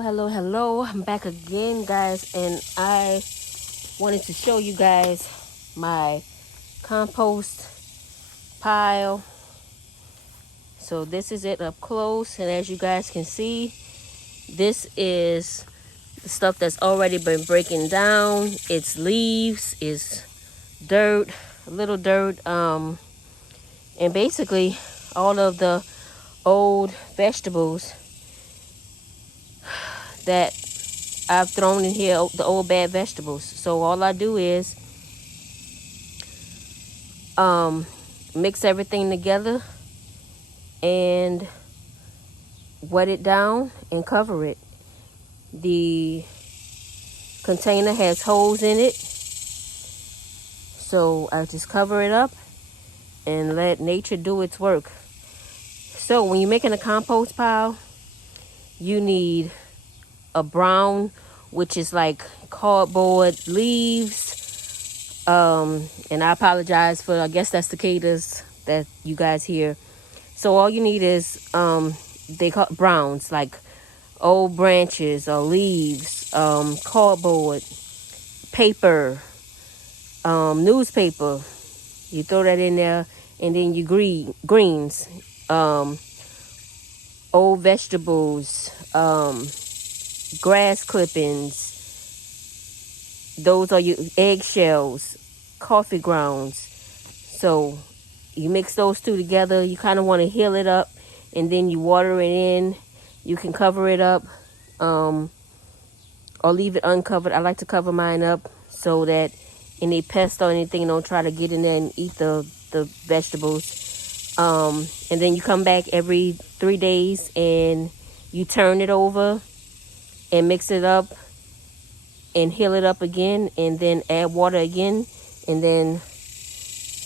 Hello. I'm back again, guys, and I wanted to show you guys my compost pile. So this is it up close, and as you guys can see, this is the stuff that's already been breaking down. It's leaves, it's dirt, a little dirt, and basically all of the old vegetables that I've thrown in here, the old bad vegetables. So all I do is mix everything together and wet it down and cover it. The container has holes in it, so I just cover it up and let nature do its work. So when you're making a compost pile, you need a brown, which is like cardboard leaves. And I apologize for, I guess that's cicadas that you guys hear. So all you need is, they call browns, like old branches or leaves, cardboard, paper, newspaper. You throw that in there, and then you greens, old vegetables, grass clippings. Those are your eggshells, coffee grounds. So you mix those two together. You kind of want to heal it up, and then you water it in. You can cover it up, or leave it uncovered. I like to cover mine up so that any pests or anything don't try to get in there and eat the vegetables. And then you come back every 3 days and you turn it over and mix it up and heal it up again, and then add water again, and then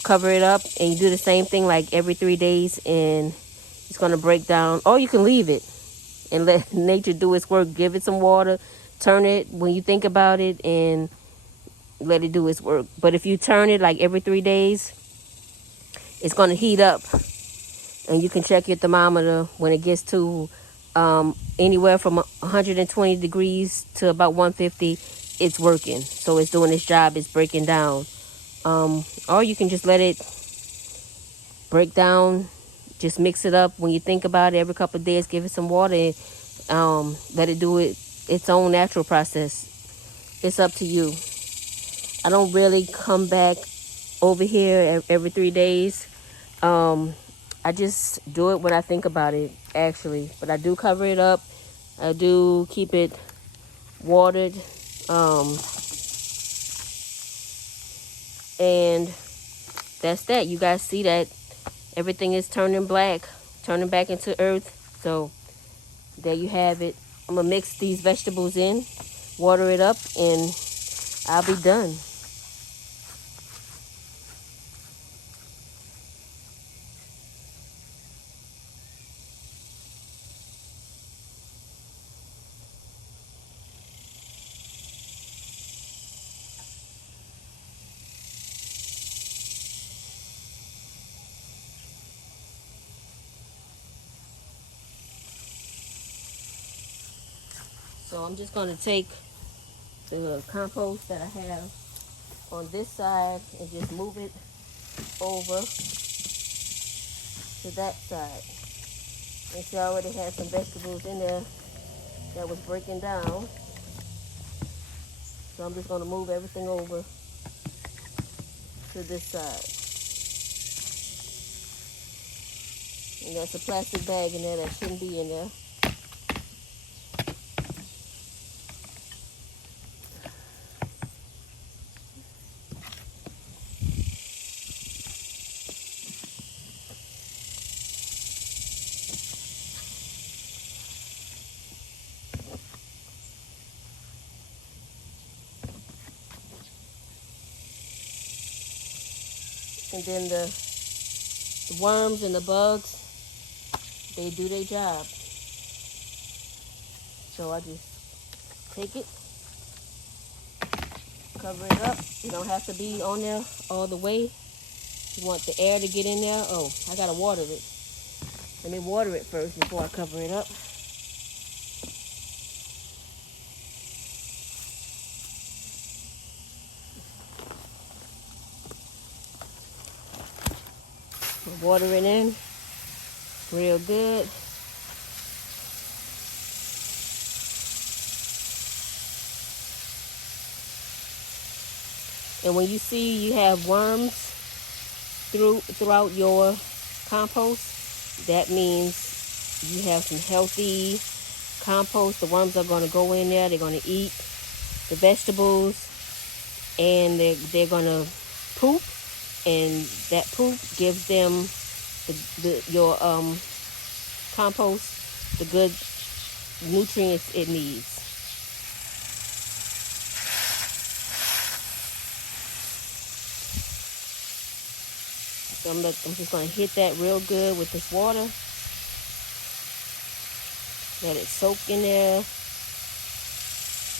cover it up, and you do the same thing like every 3 days, and it's going to break down. Or you can leave it and let nature do its work. Give it some water, turn it when you think about it, and let it do its work. But if you turn it like every 3 days, it's going to heat up, and you can check your thermometer when it gets to anywhere from 120 degrees to about 150. It's working, so it's doing its job. It's breaking down. Or you can just let it break down. Just mix it up when you think about it. Every couple of days, give it some water, and let it do its own natural process. It's up to you. I don't really come back over here every 3 days. I just do it when I think about it, actually. But I do cover it up. I do keep it watered. And that's that. You guys see that everything is turning black, turning back into earth. So there you have it. I'm going to mix these vegetables in, water it up, and I'll be done. So I'm just going to take the compost that I have on this side and just move it over to that side. And she already had some vegetables in there that was breaking down. So I'm just going to move everything over to this side. And there's a plastic bag in there that shouldn't be in there. And then the worms and the bugs, they do their job. So I just take it, cover it up. You don't have to be on there all the way. You want the air to get in there. Oh, I gotta water it. Let me water it first before I cover it up. Water it in real good. And when you see you have worms throughout your compost, that means you have some healthy compost. The worms are going to go in there. They're going to eat the vegetables, and they're going to poop, and that poop gives them your compost the good nutrients it needs. So I'm just going to hit that real good with this water. Let it soak in there.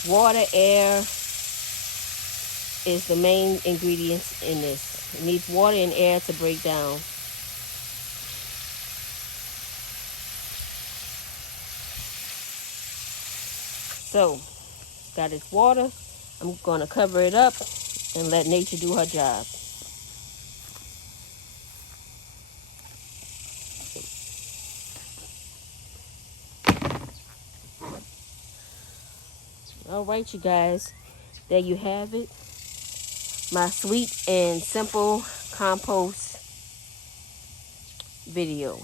Water, air is the main ingredients in this. It needs water and air to break down. So, got its water. I'm going to cover it up and let nature do her job. All right, you guys. There you have it. My sweet and simple compost video.